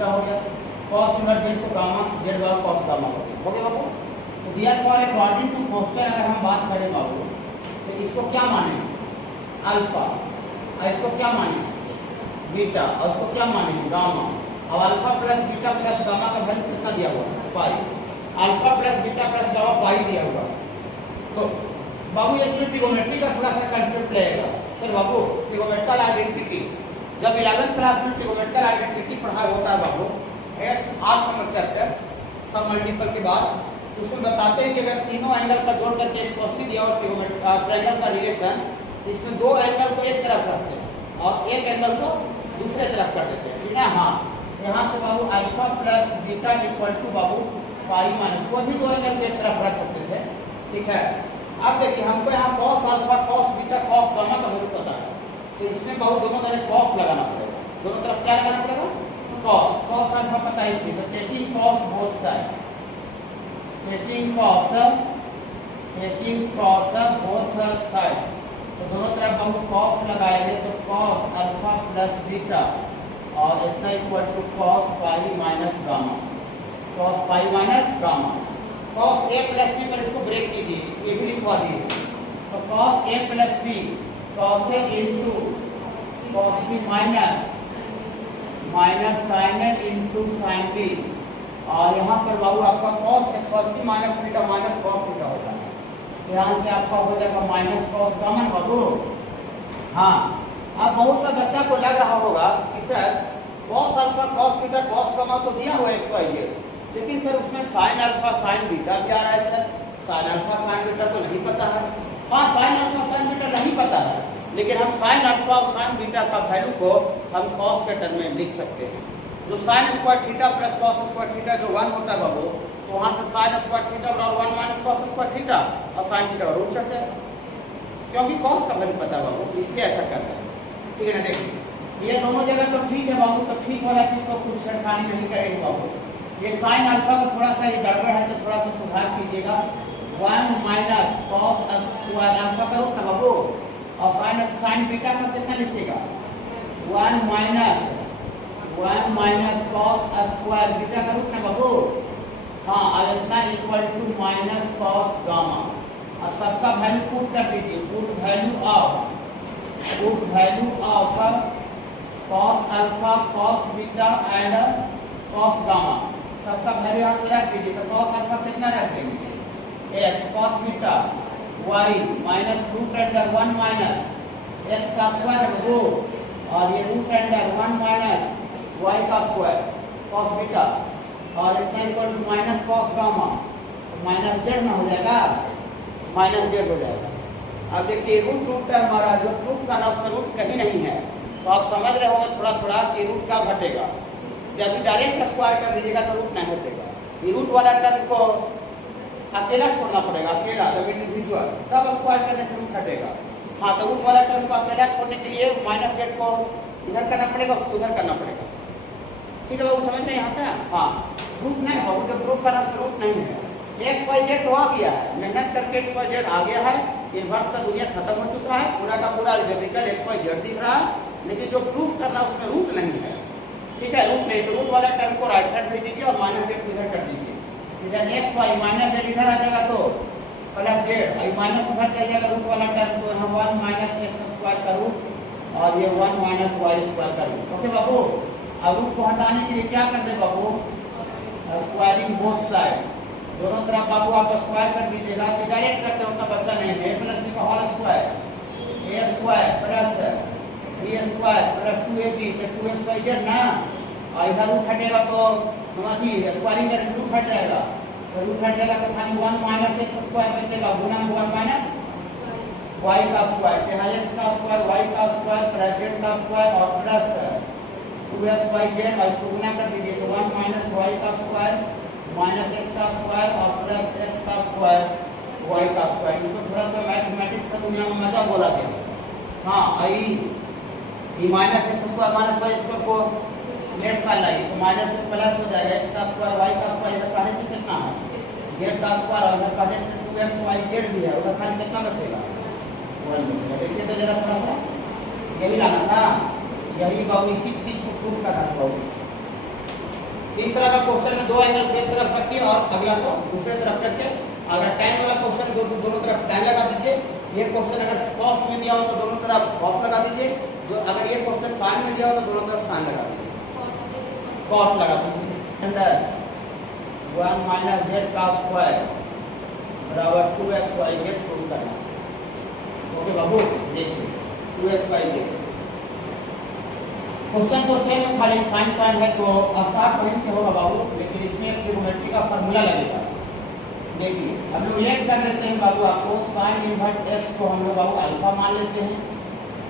Beta हो गया, cos inverse Z को गामा जेड वाला कॉस गामा हो गया। हो गया बाबू। तो देयरफॉर अकॉर्डिंग टू क्वेश्चन अगर हम बात करें बाबू तो इसको क्या माने अल्फा, और इसको क्या माने बीटा, और इसको क्या माने गामा। अब alpha plus beta plus gamma का वैल्यू कितना दिया हुआ है pi, alpha plus beta plus gamma pi दिया हुआ। तो बाबू इसमें ट्रिगोमेट्री का थोड़ा सा कंसेप्ट लगेगा सर बाबू। ट्रिगोमेट्रिकल आइडेंटिटी जब 11th क्लास में ट्रिगोमेट्रिकल आइडेंटिटी पढ़ाई होता है बाबू 8 नंबर चैप्टर सब मल्टीपल के बाद, उसमें बताते हैं कि अगर तीनों एंगल का जोड़ करके 180 दिया और ट्रायंगल का रिलेशन, इसमें दो एंगल को एक तरफ रखते हैं और एक एंगल को दूसरे तरफ कर देते हैं, ठीक है। हाँ, यहाँ से बाबू alpha plus beta equal to बाबू पाई माइनस, वो भी दो एंगल को एक तरफ रख सकते थे, ठीक है। अब देखिए हमको यहाँ cos alpha cos beta cos gamma का वैल्यू पता है, तो इसमें बाबू दोनों तरफ कॉस लगाना पड़ेगा, दोनों तरफ क्या लगाना पड़ेगा कॉस। कॉस अल्फा पता है इसलिए, तो taking cos both side, taking cos both sides, तो दोनों तरफ बाबू कॉस लगाएंगे तो कॉस अल्फा प्लस बीटा और इतना equal to cos pi minus gamma, cos pi minus gamma. Cos A plus B पर इसको ब्रेक कीजिए, ये भी लिखवा दीजिए। तो cos A plus B cos A into cos B minus sine A into sine B, और यहाँ पर बाबू आपका cos 180 minus theta minus cos theta होता है, यहाँ से आपका हो जाएगा माइनस कॉस गामा बाबू। हाँ, अब बहुत सा बच्चा को लग रहा होगा कि sir cos alpha cos beta cos gamma तो दिया हुआ एक्स वाई जेड, लेकिन सर उसमें साइन अल्फा साइन बीटा भी आ रहा है sir, sign alpha sine beta तो नहीं पता है। हाँ, साइन अल्फा साइन बीटा नहीं पता है, लेकिन हम साइन अल्फा और साइन बीटा का वैल्यू को हम कॉस के टर्म में लिख सकते हैं। जो sine square theta plus cos square theta जो 1 होता है बाबू, तो वहाँ से साइन स्क्वायर थीटा और 1 माइनस कॉस स्क्वायर थीटा और साइन थीटा का रूट चढ़ जाएगा, क्योंकि कॉस का वैल्यू पता है बाबू, इसलिए ऐसा करते हैं, ठीक है ना। देखिए ये दोनों जगह तो ठीक है बाबू, तो ठीक वाला चीज़ को कुछ छेड़खानी नहीं करेंगे बाबू। ये साइन अल्फा का थोड़ा सा ये गड़बड़ है, तो थोड़ा सा सुधार कीजिएगा। 1 माइनस कॉस स्क्वायर अल्फा का रूट ना बाबू, और साइन बीटा का कितना लिखिएगा 1 माइनस कॉस स्क्वायर बीटा का रूट ना बाबू। हाँ, और इतना equal to minus cos gamma, और सबका वैल्यू पुट कर दीजिए, put value of cos alpha cos beta and cos gamma, सबका वैल्यू यहाँ से रख दीजिए। तो कॉस अल्फा कितना रख देंगे x, cos beta y minus root under 1 minus x का स्क्वायर वो, और ये रूट अंडर 1 माइनस वाई का स्क्वायर कॉस बीटा, और इतना equal to minus cos gamma, minus z में हो जाएगा, माइनस जेड हो जाएगा। अब देखिए रूट टर्म हमारा जो प्रूफ का ना उसमें रूट कहीं नहीं है, तो आप समझ रहे होंगे थोड़ा थोड़ा कि रूट क्या घटेगा। जब डायरेक्ट स्क्वायर कर दीजिएगा तो रूट नहीं हटेगा, ये रूट वाला टर्म को अकेला छोड़ना पड़ेगा, अकेला जब इंडिविजुअल, तब स्क्वायर करने से रूट हटेगा। हाँ, तो रूट वाला टर्म को अकेला छोड़ने के लिए माइनस जेड को इधर करना पड़ेगा, उसको उधर करना पड़ेगा, ठीक है बाबू, समझ में आता है। हाँ, रूट नहीं बाबू, जब प्रूफ करना उसमें रूट नहीं है। एक्स वाई जेड तो आ गया है, मेहनत करके एक्स वाई जेड आ गया है, इनवर्स का दुनिया खत्म हो चुका है, पूरा का पूरा अलजेब्रिकल एक्स वाई जेड दिख रहा है, लेकिन जो प्रूफ करना उसमें रूट नहीं है, ठीक है। रूट नहीं तो रूट वाला टर्म को राइट साइड भेज दीजिए और माइनस जेड इधर कर दीजिए, इधर एक्स वाई माइनस जेड इधर आ जाएगा तो प्लस जेड, और माइनस उधर चल जाएगा रूट वाला टर्म, तो यहाँ 1 माइनस एक्स स्क्वायर का रूट और ये 1 माइनस वाई स्क्वायर का रूट, ओके बाबू। अब रूट को हटाने के लिए क्या कर दे बाबू, स्क्वायरिंग बोथ साइड, दोनों तरफ बाबू आप स्क्वायर कर दीजिएगा, तो डायरेक्ट करते उतना बच्चा नहीं है। a प्लस बी का whole square, a square plus b square plus 2ab, तो 2xyz ना, और इधर रूट हटेगा तो हमारी स्क्वायरिंग का रूट हट जाएगा, तो रूट हट जाएगा तो खाली 1 माइनस एक्स स्क्वायर बचेगा, गुना 1 माइनस वाई का स्क्वायर, तो यहाँ एक्स का स्क्वायर वाई का स्क्वायर प्लस जेड का स्क्वायर और प्लस 2xyz, और इसको गुना कर दीजिए तो 1 माइनस वाई का स्क्वायर माइनस एक्स का स्क्वायर और प्लस एक्स का स्क्वायर वाई का स्क्वायर। इसको थोड़ा सा मैथमेटिक्स का दुनिया में मजा बोला गया। हाँ, आई minus x square minus y square को लेफ्ट साइड लाइए तो माइनस से प्लस हो जाएगा, एक्स का स्क्वायर वाई का स्क्वायर, इधर पहले से कितना है जेड का स्क्वायर, और इधर पहले से 2xyz भी है, उधर खाली कितना बचेगा 1 बचेगा। देखिए तो जरा थोड़ा सा यही लाना था, यही बाबू इसी चीज को प्रूफ करना था बाबू। इस तरह का क्वेश्चन में दो एंगल एक तरफ रखिए और अगला को दूसरे तरफ करके, अगर टाइम वाला क्वेश्चन दोनों तरफ टाइम लगा दीजिए। ये क्वेश्चन अगर कॉस में दिया हो तो दोनों तरफ कॉस लगा दीजिए, अगर ये क्वेश्चन साइन में दिया हो तो दोनों तरफ साइन लगा दीजिए, कॉट लगा दीजिए। अंडर 1 माइनस जेड का स्क्वायर बराबर 2xyz प्रूव करना। ओके बाबू, देखिए 2xyz क्वेश्चन को सेम है, खाली साइन साइन है तो स्टार्ट वहीं से होगा बाबू, लेकिन इसमें एक ट्रिग्नोमेट्री का फार्मूला लगेगा। देखिए हम लोग लेट कर लेते हैं बाबू, आपको साइन इनवर्स x को हम लोग बाबू अल्फा मान लेते हैं,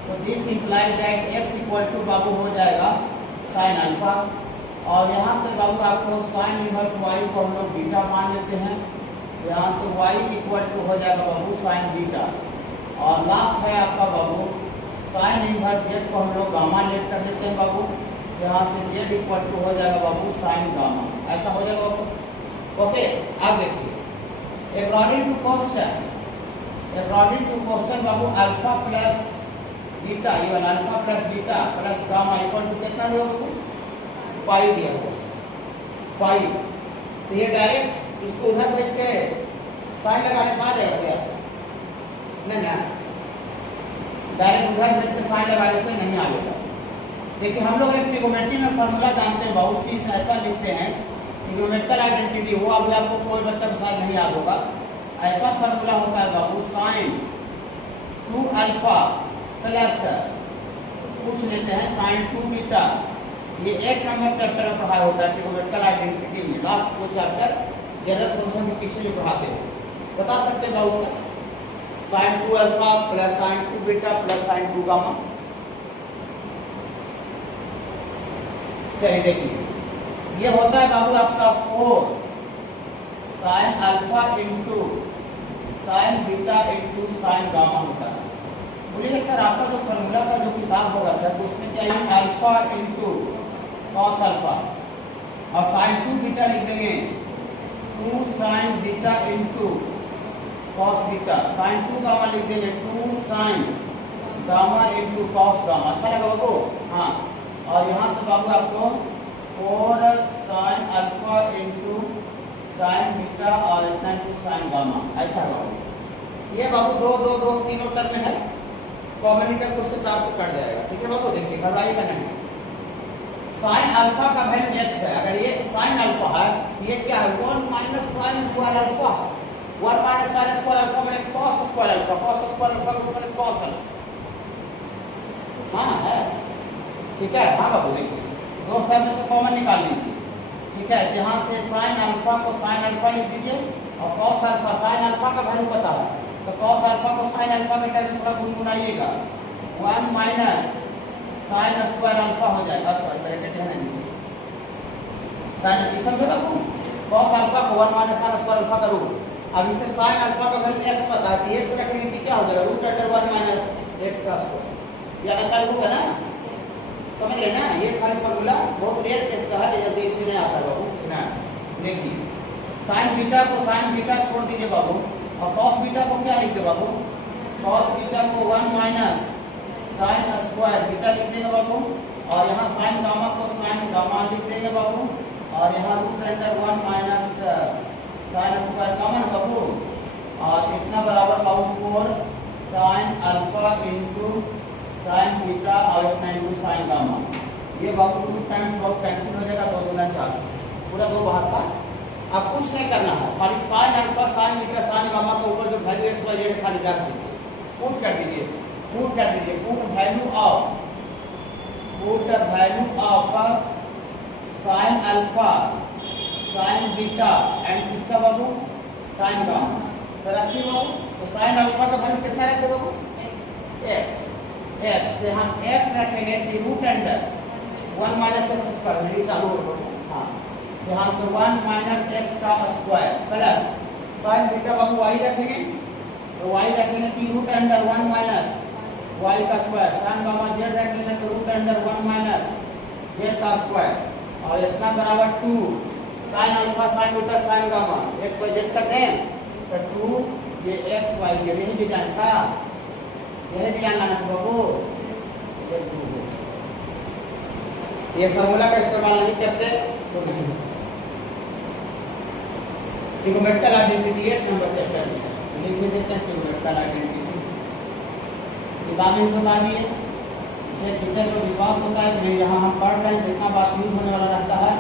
तो this implies that x equal to बाबू हो जाएगा साइन अल्फा, और यहाँ से बाबू आपको साइन इनवर्स y को हम लोग बीटा मान लेते हैं, यहाँ से y इक्वल टू हो जाएगा बाबू साइन बीटा, और लास्ट है आपका बाबू साइन इनवर्स z को हम लोग गामा लेट कर लेते हैं बाबू, यहाँ से z इक्वल टू हो जाएगा बाबू साइन गामा, ऐसा हो जाएगा बाबू। ओके, अब देखिए अकॉर्डिंग टू क्वेश्चन बाबू alpha plus beta, even alpha plus beta plus gamma equal to कितना दिया होगा? पाई दिया होगा, पाई। तो ये डायरेक्ट इसको उधर भेज के साइन लगाने से आ जाएगा क्या? नहीं ना, डायरेक्ट उधर भेज के साइन लगाने से नहीं आएगा। देखिए हम लोग एक ट्रिग्नोमेट्री में फार्मूला जानते हैं, बहुत सी ऐसा लिखते हैं ट्रिग्नोमेट्रिकल आइडेंटिटी, वो अभी आपको कोई बच्चा को शायद नहीं याद होगा। ऐसा फार्मूला होता है बाबू साइन 2 अल्फा प्लस पूछ लेते हैं साइन 2 बीटा, ये 1 नंबर चैप्टर में पढ़ाया होता है ट्रिग्नोमेट्रिकल आइडेंटिटी में, लास्ट वो चैप्टर जनरल सॉल्यूशन के पीछे जो पढ़ाते हैं, बता सकते हैं बाबू sine 2 alpha plus sine 2 beta plus sine 2 gamma. चलिए देखिए ये होता है बाबू आपका 4 sine alpha into sine beta into sine gamma होता है। बोलिए सर आपका जो फॉर्मूला का जो किताब होगा सर तो उसमें क्या है अल्फा इंटू कॉस अल्फा और साइन 2 बीटा लिख देंगे 2 sine beta into cos beta, sine 2 gamma लिख देंगे 2 sine gamma into cos gamma. अच्छा लगा बाबू? हाँ, और यहाँ से बाबू आपको 4 sine alpha into sine beta और इतना इंटू साइन गामा, ऐसा बाबू। ये बाबू दो दो दो तीनों टर्म में है, कॉमन निकल को उससे 4 से कट जाएगा। ठीक है बाबू, देखिए घबराइएगा नहीं। साइन अल्फा का वैल्यू x है, अगर ये साइन अल्फा है ये क्या है 1 minus sine square alpha, 1 minus sine square alpha मैंने cos square alpha, cos square alpha को मैंने कॉस अल्फा। हाँ है, ठीक है। हाँ बाबू देखिए दो साइड में से कॉमन निकाल लीजिए, ठीक है। यहाँ से साइन अल्फा को साइन अल्फा लिख दीजिए और कॉस अल्फा, साइन अल्फा का वैल्यू पता है तो कॉस अल्फा को साइन अल्फा के टर्म में थोड़ा गुनगुनाइएगा, 1 माइनस साइन स्क्वायर अल्फा हो जाएगा, सॉरी ब्रैकेट है नहीं साइन, ये समझेगा तुम कॉस अल्फा को 1 माइनस साइन स्क्वायर अल्फा का रूट। अब इसे साइन अल्फा का वैल्यू x पता है कि x रखेंगे कि क्या हो जाएगा रूट अंडर 1 माइनस x का स्क्वायर, ये चालू होगा ना, समझ रहे ना। ये खाली फार्मूला बहुत रेयर केस का है, जल्दी जल्दी नहीं आता बाबू ना। देखिए साइन बीटा को साइन बीटा छोड़ दीजिए बाबू और कॉस बीटा को क्या लिख दे बाबू, कॉस बीटा को 1 माइनस साइन स्क्वायर बीटा लिख देंगे बाबू, और यहाँ साइन गामा को साइन गामा लिख देंगे बाबू, और यहाँ root under 1 minus sine square common बाबू, और इतना बराबर बाबू 4 sine alpha into sine beta और इतना इंटू साइन गामा। ये बाबू 2 टाइम्स बाबू कैंसिल हो जाएगा, 2 दूना 4, पूरा 2 बाहर था। अब कुछ नहीं करना है, खाली sign alpha sine beta sine gamma के ऊपर जो वैल्यू x y z खाली रख दीजिए, पुट कर दीजिए, पुट कर दीजिए, put value of sine alpha sine beta and किसका बाबू साइन गामा, तो रखिए बाबू। तो साइन अल्फा का वैल्यू कितना रख दो बाबू x, यहाँ x रखेंगे कि root under 1 minus x square, मेरी चालू हो हाँ, यहाँ से 1 माइनस एक्स का स्क्वायर प्लस साइन बीटा बाबू y रखेंगे तो y रखेंगे कि रूट अंडर 1 माइनस y का स्क्वायर, साइन गामा z रखेंगे तो रूट अंडर 1 माइनस z का स्क्वायर, और इतना बराबर 2 sine alpha sine beta sine gamma x y z करते हैं तो 2 ये x y z यही डिजाइन था, यही डिजाइन लाना था बाबू। ये फार्मूला का इस्तेमाल नहीं करते, तो नहीं ट्रिग्नोमेट्रिकल आइडेंटिटी 8 नंबर चैप्टर में है, लिख भी देते हैं ट्रिग्नोमेट्रिकल आइडेंटिटी। किताब में बता दिए, इससे टीचर को विश्वास होता है कि नहीं यहाँ हम पढ़ रहे हैं, जितना बात यूज होने वाला रहता है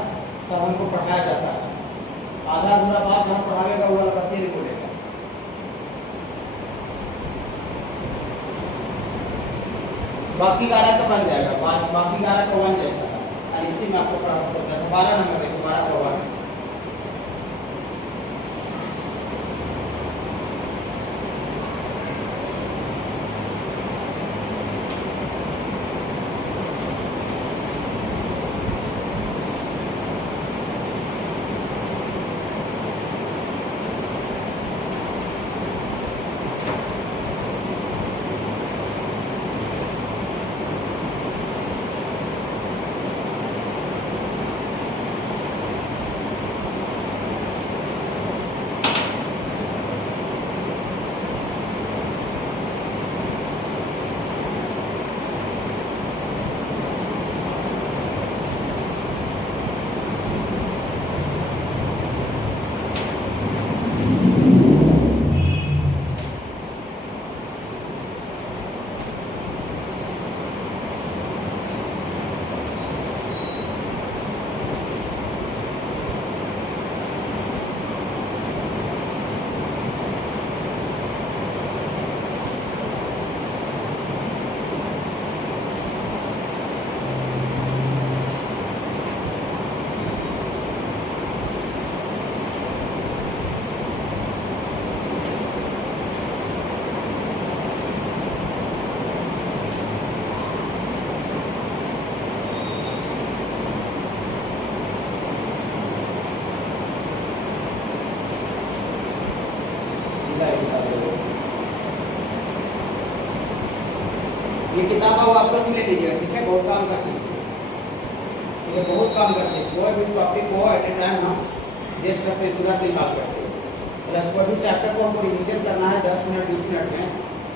सब हमको पढ़ाया जाता है। आधा अधूरा बात जहाँ पढ़ावेगा वो वाला बात ही बोलेगा। बाकी 11 का बन जाएगा, बाकी 11 का 1 जैसा है, और इसी में आपको पढ़ा सकता है। 12 नंबर है, 12 का 1। ये किताब आप लोग ले लीजिएगा, ठीक है। बहुत काम का चीज़ है ये, बहुत काम का चीज़। कोई भी टॉपिक हो एट ए टाइम हम देख सकते हैं, तुरंत निकाल करके। प्लस कोई भी चैप्टर को हमको रिविजन करना है 10 मिनट 20 मिनट में,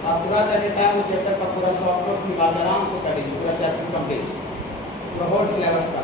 आप तुरंत एट ए टाइम उस चैप्टर का पूरा शॉर्ट नोट्स निकाल कर आराम से कर लीजिए, पूरा चैप्टर कंप्लीट, पूरा होल सिलेबस का।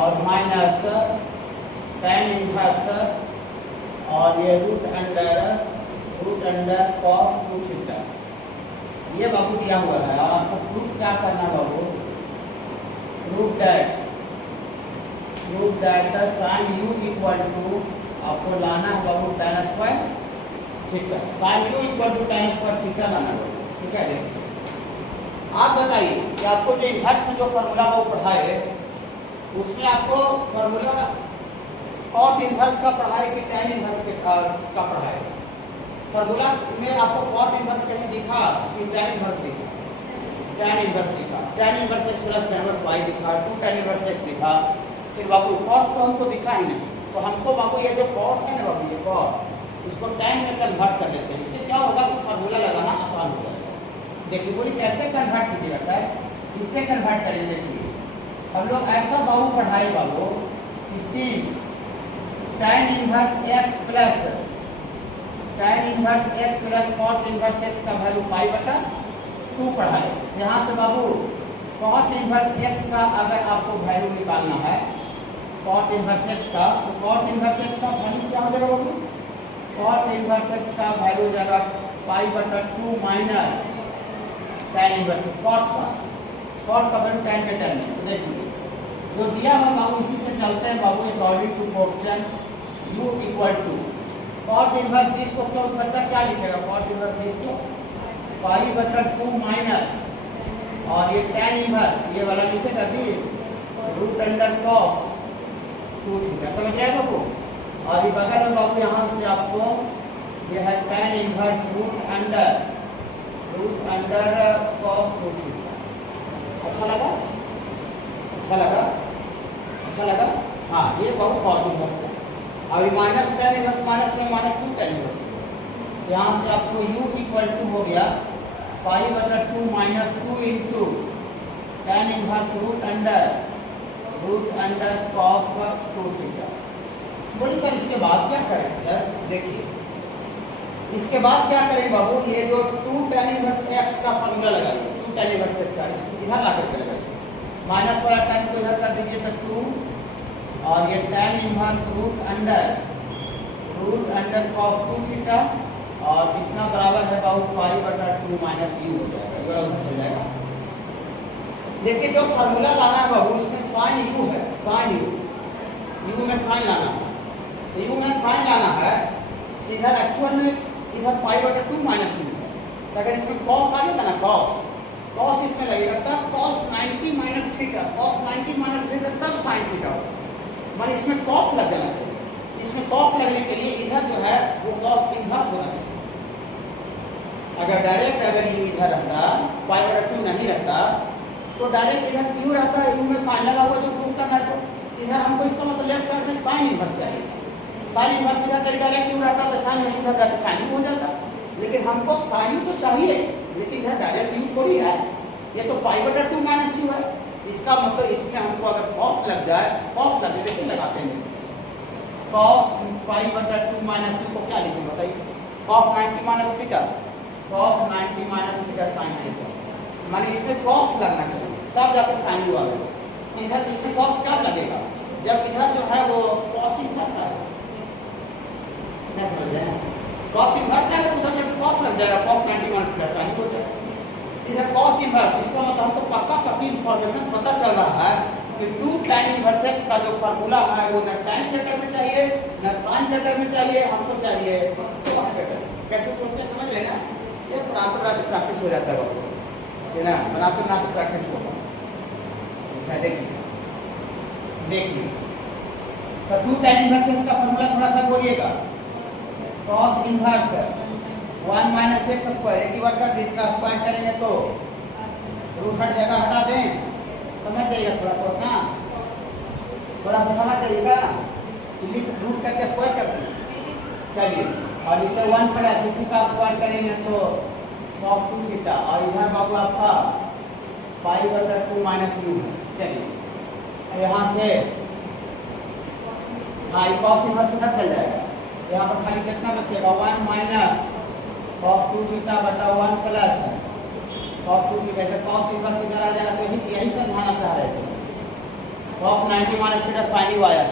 और माइनस tan इनवर्स और ये रूट अंडर cos 2 थीटा, ये बाबू दिया हुआ है। और आपको प्रूफ क्या करना है बाबू, proof that sin u equal to आपको लाना है बाबू tan square theta, sin u equal to tan square theta लाना है बाबू, ठीक है। देखिए आप बताइए कि आपको जो इनवर्स में जो फॉर्मूला वो पढ़ाए उसमें आपको फॉर्मूला कॉट इनवर्स का पढ़ा है कि टैन इनवर्स का पढ़ा है? फॉर्मूला में आपको कॉट इनवर्स कहीं दिखा कि टैन इनवर्स दिखा? टैन इनवर्स दिखा, tan inverse x plus tan inverse y दिखा, 2 टैन इनवर्स x दिखा। फिर बाबू कॉट तो हमको दिखा ही नहीं, तो हमको बाबू ये जो कॉट है ना बाबू, ये कॉट, इसको टैन में कन्वर्ट कर लेते हैं। इससे क्या होगा कि फार्मूला लगाना आसान हो जाएगा। देखिए बोलिए कैसे कन्वर्ट कीजिएगा सर? इससे कन्वर्ट करेंगे। देखिए हम लोग ऐसा बाबू पढ़ाए बाबू कि since tan inverse x plus tan inverse x plus cot inverse x का वैल्यू पाई बटा 2 पढ़ाए। यहाँ से बाबू कॉट इनवर्स x का अगर आपको वैल्यू निकालना है, कॉट इनवर्स x का, तो कॉट इनवर्स x का वैल्यू क्या हो जाएगा बाबू? कॉट इनवर्स x का वैल्यू हो जाएगा पाई बटा 2 माइनस टैन इनवर्स कॉट का। कॉट का वैल्यू टैन के टर्म में देखिए जो दिया है बाबू, इसी से चलते हैं बाबू according to question u equal to cot inverse this को क्यों बच्चा क्या लिखेगा? कॉट इनवर्स दिस को पाई बटा 2 माइनस और ये टैन इनवर्स ये वाला लिखेगा दी रूट अंडर कॉस 2 थीटा। समझ गए बाबू? और ये बगल में बाबू यहाँ से आपको ये है tan inverse root under cos 2 theta. अच्छा लगा? अच्छा लगा? अच्छा लगा? हाँ, ये बाबू कॉट इनवर्स है। अभी minus tan inverse minus 2 minus 2 tan inverse, यहाँ से आपको u इक्वल टू हो गया पाई बटा 2 minus 2 into tan inverse root under cos 2 theta. बोलिए सर इसके बाद क्या करें? सर देखिए इसके बाद क्या करें बाबू, ये जो 2 टैन इनवर्स x का फॉर्मूला लगाइए, 2 टैन इनवर्स x का, इसको इधर ला करके लगाइए, माइनस वाला टैन को इधर कर दीजिए तो 2 और ये tan inverse root under cos 2 theta और इतना बराबर है बाबू पाई बटा 2 माइनस u हो जाएगा, ये वाला चल जाएगा। देखिए जो फार्मूला लाना है बाबू, इसमें साइन u है, साइन u में साइन लाना है, तो u में साइन लाना है, इधर एक्चुअल में इधर पाई बटा 2 माइनस u है, तो अगर इसमें कॉस आ जाता ना, कॉस इसमें लगेगा तब cos 90 minus theta, cos 90 minus theta तब साइन थीटा होगा, मान इसमें कॉस लग जाना चाहिए। इसमें कॉस लगने के लिए इधर जो है वो कॉस इनवर्स होना चाहिए। अगर डायरेक्ट अगर u इधर रहता, पाई बटा 2 नहीं रहता, तो डायरेक्ट इधर q रहता है, u में साइन लगा हुआ जो प्रूफ करना है, तो इधर हमको इसका मतलब लेफ्ट साइड में साइन इनवर्स चाहिए। साइन इनवर्स इधर चल जाएगा, q रहता तो साइन इधर जाकर साइन हो जाता, लेकिन हमको साइन तो चाहिए, लेकिन इधर डायरेक्ट u थोड़ी है, ये तो पाई बटा 2 माइनस u है। इसका मतलब इसमें हमको अगर कॉस लग जाए, कॉस लगे, लेकिन लगाते हैं कॉस पाई बटा 2 माइनस u को क्या लिखेंगे बताइए? Cos 90 minus theta, cos 90 minus theta sine theta, माने इसमें कॉस लगना चाहिए तब जाकर साइन u आएगा। इधर इसमें कॉस कब लगेगा? जब इधर जो है वो कॉस इनवर्स आएगा, क्या समझ रहे हैं? कॉस इनवर्स आएगा तो उधर कॉस लग जाएगा, कॉस 90 माइनस थीटा साइन हो जाएगा। इधर कॉस इनवर्स, इसका मतलब हमको पक्की इंफॉर्मेशन पता चल रहा है कि 2 टैन इनवर्स x का जो फार्मूला है वो न टैन के टर्म में चाहिए न साइन के टर्म में चाहिए, हमको चाहिए कॉस के टर्म। कैसे सोचते हैं समझ लेना, ये बनाते बनाते प्रैक्टिस हो जाता है बाबू, है ना, बनाते बनाते प्रैक्टिस होगा। देखिए तो 2 टैन इनवर्स x का फार्मूला थोड़ा सा बोलिएगा, cos inverse 1 minus x square, एक ही बार कर दी, इसका स्क्वायर करेंगे तो रूट हट जाएगा, हटा दें, समझ जाइएगा थोड़ा सा ना, थोड़ा सा समझ जाइएगा, रूट करके स्क्वायर कर दें। चलिए और नीचे 1 प्लस इसी का स्क्वायर करेंगे तो cos 2 थीटा, और इधर बाबू आपका पाई बटा 2 माइनस u है। चलिए यहाँ से हाँ cos इनवर्स उधर चल जाएगा, यहाँ पर खाली कितना बचेगा 1 माइनस cos 2 थीटा बटा 1 प्लस cos 2 थीटा, जब cos इनवर्स इधर आ जाएगा तो यही समझाना चाह रहे थे। cos 90 minus theta sin u आया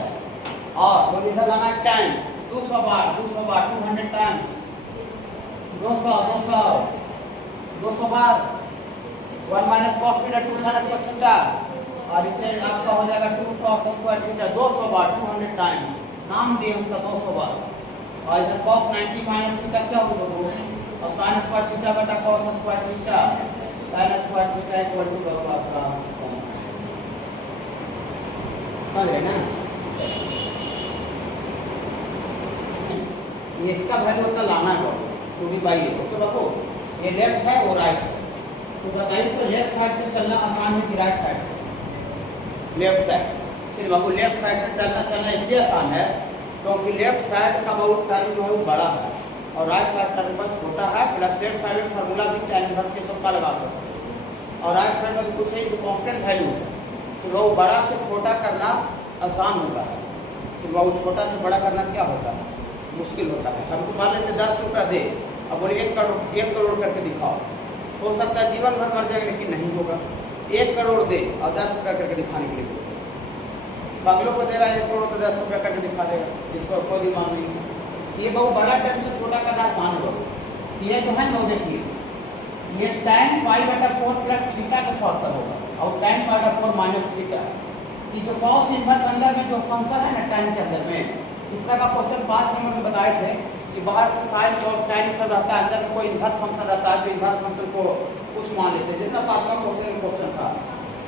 और तो इधर लाना tan 200 बार 200 टाइम्स 200 बार 1 minus cos theta 2 sin cos theta, और इधर आपका हो जाएगा 2 cos स्क्वायर थीटा 200 बार 200 टाइम्स, नाम दिए उसका 200 बार, और इधर cos 90 माइनस थीटा क्या होगा और sin स्क्वायर थीटा बटा cos square theta, sin square theta equal to होगा आपका, समझ रहे ना? ये इसका वैल्यू उतना लाना है बाबू, 2D/a। ओके बाबू, ये लेफ्ट है वो राइट है, तो बताइए तो लेफ्ट साइड से चलना आसान है कि राइट साइड से? लेफ्ट साइड से। फिर बाबू लेफ्ट साइड से चलना इसलिए आसान है क्योंकि लेफ्ट साइड का बाबू टर्न जो है वो बड़ा है और राइट साइड टर्न बहुत छोटा है, प्लस लेफ्ट साइड में फार्मूला भी tan इनवर्स के सबका लगा सकते हैं और राइट साइड में कुछ है जो कांस्टेंट वैल्यू है, तो वो बड़ा से छोटा करना आसान होता है, तो वो छोटा से बड़ा करना क्या होता है? मुश्किल होता है। हमको मान लेते 10 रुपया दे, अब बोले 1 करोड़ करके दिखाओ, हो सकता है जीवन भर मर जाएगा लेकिन नहीं होगा। 1 करोड़ दे और 10 रुपया करके दिखाने के लिए बगलों को देगा 1 करोड़ तो 10 रुपया करके दिखा देगा, जिसको कोई दिमाग नहीं है। ये बहुत बड़ा टर्म से छोटा करना आसान है बहुत। ये जो है ना देखिए, ये tan π/4 प्लस थीटा के फॉर्म पर होगा और tan π/4 माइनस थीटा कि जो कॉस इनवर्स अंदर में जो फंक्शन है ना tan के अंदर में, इस तरह का क्वेश्चन 5 नंबर में बताए थे कि बाहर से साइन कॉस tan सब रहता है, अंदर में कोई इनवर्स फंक्शन रहता है, जो इनवर्स फंक्शन को कुछ मान लेते हैं, जितना 5वां क्वेश्चन था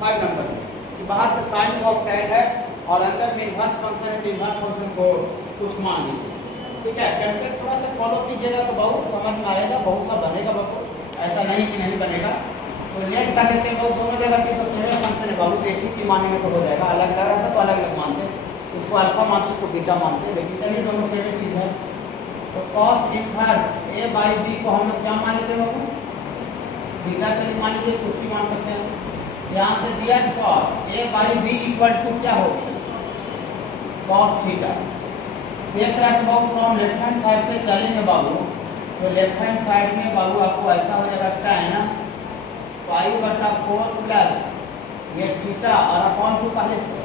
5 नंबर में कि बाहर से साइन कॉस tan है और अंदर में इनवर्स फंक्शन है, तो इनवर्स फंक्शन को कुछ मान लीजिए। ठीक है, कंसेप्ट थोड़ा सा फॉलो कीजिएगा तो बहुत समझ में आएगा, बहुत सा बनेगा बाबू, ऐसा नहीं कि नहीं बनेगा। तो लेट कर लेते हैं बहुत, दोनों जगह की तो सेम फंक्शन है बाबू, एक ही चीज मानेंगे तो हो जाएगा, अलग अलग रहता तो अलग अलग मानते, इसको अल्फा मानते इसको बीटा मानते, लेकिन चलिए दोनों सेम चीज़ है। तो कॉस इनवर्स a/b को हम लोग क्या मान लेते हैं बाबू? बीटा। चलिए मान लीजिए कुछ भी मान सकते हैं। यहाँ से दिया फॉर a/b इक्वल टू क्या हो गया? Cos theta. एक तरह से बाबू फ्रॉम लेफ्ट हैंड साइड से चलेंगे बाबू, तो लेफ्ट हैंड साइड में बाबू आपको ऐसा हो जाएगा tan π/4 प्लस ये थीटा और अपॉन 2 पहले से,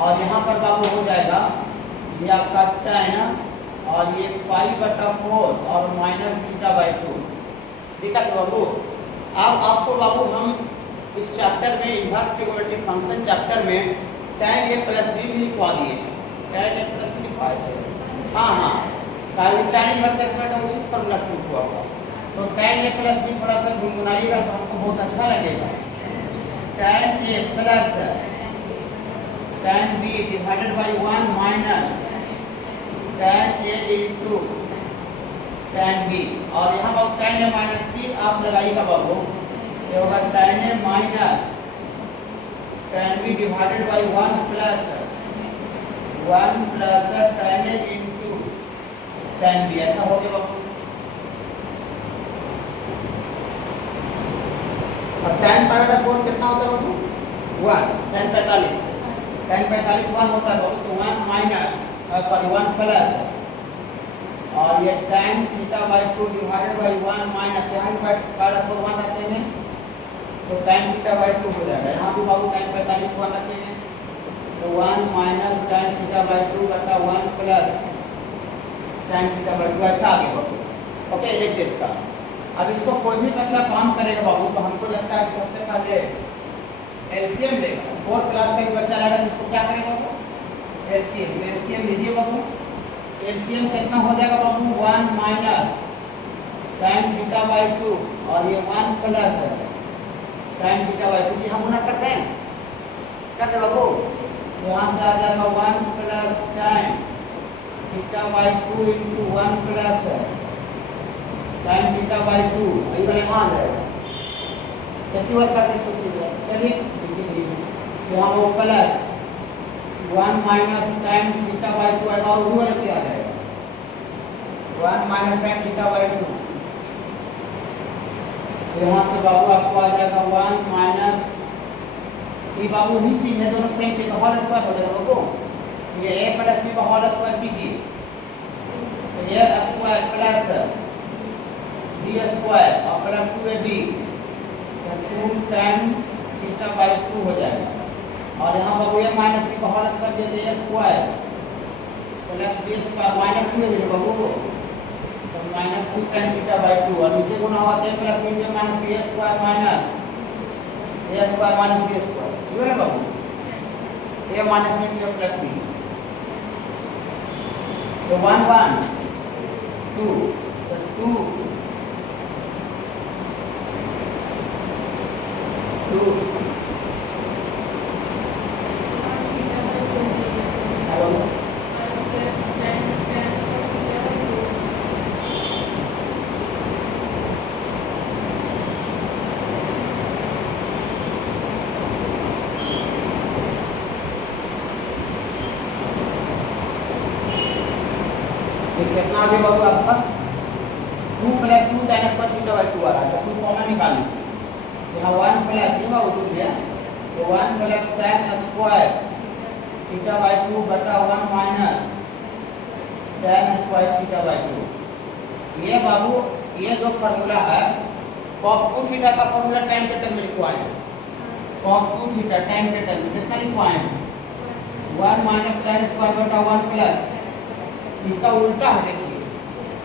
और यहाँ पर बाबू हो जाएगा ये आपका tan और ये π/4 और माइनस θ/2। दिक्कत है बाबू। अब आपको बाबू हम इस चैप्टर में इनवर्स ट्रिगोनोमेट्रिक फंक्शन चैप्टर में tan a प्लस b भी लिखवा दिए हैं, tan a प्लस b लिखवाए थे। हाँ, tan इनवर्स एक्स उसी पर प्लस प्रूफ हुआ होगा, तो tan a प्लस b थोड़ा सा गुनगुनाइएगा तो हमको बहुत अच्छा लगेगा। tan a plus tan b divided by 1 minus tan a into tan b, और यहाँ पर tan a माइनस b आप लगाइएगा बाबू, ये होगा tan a minus tan b divided by 1 plus tan a into tan b, ऐसा हो गया बाबू। अब tan π/4 कितना होता है बाबू? 1, tan 45 1 होता है बाबू, तो 1 माइनस 1 प्लस और ये tan θ/2 डिवाइडेड बाई 1 माइनस, यहाँ π/4 1 रखते हैं तो tan θ/2 हो जाएगा। यहाँ भी बाबू tan 45 1 रखते हैं तो 1 माइनस tan θ/2 बटा 1 प्लस tan θ/2, ऐसा आगे बाबू। ओके, ये चीज का अब इसको कोई भी बच्चा काम करेगा बाबू तो हमको लगता है कि सबसे पहले एलसीएम लेगा। 4 क्लास का एक बच्चा रहेगा जिसको क्या करेगा बाबू? एलसीएम लीजिए बाबू। एलसीएम कितना हो जाएगा बाबू? 1 माइनस tan θ/2 और ये 1 प्लस tan θ/2 की हम गुना करते हैं, करते बाबू, यहाँ से आ जाएगा 1 plus tan θ/2 into 1 plus tan θ/2, ये वाला मान है कितनी बार करते तो चलिए यहाँ वो प्लस 1 माइनस tan θ/2 है और वाला चीज आ जाएगा 1 माइनस tan θ/2, यहाँ से बाबू आपको आ जाएगा 1 माइनस, ये बाबू ही चीज है, दोनों सेम चीज, होल स्क्वायर हो जाएगा बाबू। ये a प्लस b का होल स्क्वायर कीजिए तो ये स्क्वायर प्लस d स्क्वायर और प्लस 2ab 2 tan θ/2 हो जाएगा, और यहाँ बाबू ये माइनस b का होल स्क्वायर देते हैं square plus b square minus 2 है बाबू, तो माइनस 2 tan θ/2 और नीचे गुना हुआ है plus b minus b square minus a square minus b square, ये है बाबू a minus b plus b, तो 1 1 2 तो 2 2 कितना आ गया बाबू आपका 2 + 2 tan स्क्वायर थीटा बाई 2 आ रहा है, तो 2 कॉमन निकाल लीजिए। यहाँ 1 प्लस ये बाबू दूर गया, तो 1 + tan स्क्वायर थीटा बाई 2 बटा 1 minus tan square theta by 2। ये बाबू ये जो फार्मूला है cos 2 थीटा का फार्मूला tan के टर्म में लिखवाए हैं। cos 2 थीटा tan के टर्म में कितना लिखवाए हैं 1 माइनस tan स्क्वायर बटा 1 प्लस, इसका उल्टा है देखिए,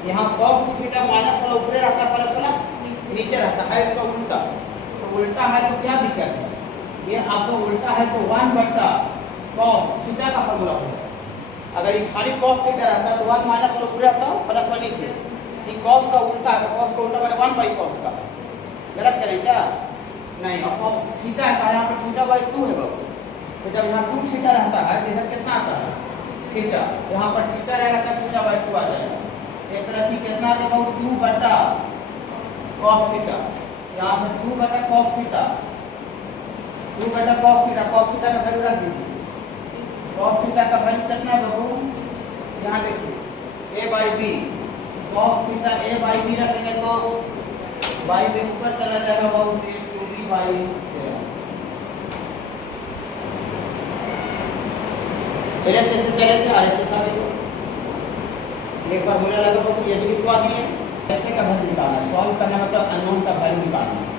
यहाँ cos 2 थीटा माइनस वाला ऊपर रहता है, प्लस वाला नीचे रहता है, इसका उल्टा। तो उल्टा है तो क्या दिक्कत है, ये आपको उल्टा है तो 1 बटा cos थीटा का फार्मूला होगा। अगर ये खाली cos थीटा रहता है तो 1 माइनस वाला ऊपर रहता है, प्लस वाला नीचे। ये cos का उल्टा है, cos का उल्टा माने 1 बाई cos का। गलत करें क्या? नहीं, और cos थीटा है, यहाँ पर थीटा बाई 2 है बाबू। तो जब यहाँ 2 थीटा रहता है, जैसे कितना आता है थीटा, यहाँ पर थीटा रहेगा तब थीटा बाई 2 आ जाएगा। एक तरह से कितना आ जाएगा 2 बटा cos थीटा, यहाँ पर 2 बटा cos थीटा, 2 बटा cos थीटा, cos थीटा का वैल्यू रख दीजिए। cos थीटा का वैल्यू कितना है बाबू, यहाँ देखिए a by B, cos theta a by B रखेंगे तो बाई बी ऊपर चला जाएगा बाबू, a to B by H से चले थे आर एच आ गई। ये फार्मूला लगा तो ये भी लिखवा दिए। ऐसे का वैल्यू निकालना है, सॉल्व करना मतलब अननोन का वैल्यू निकालना है।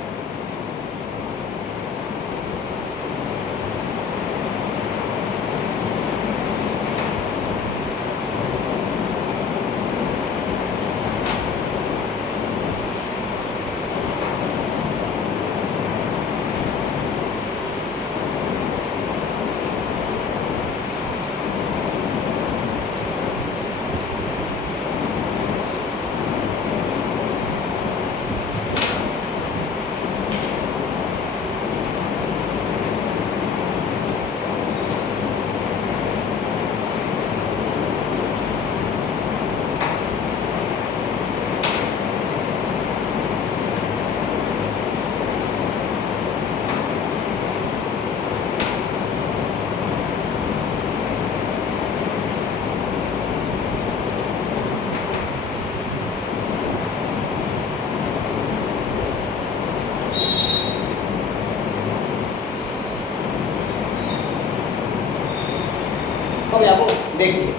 देखिए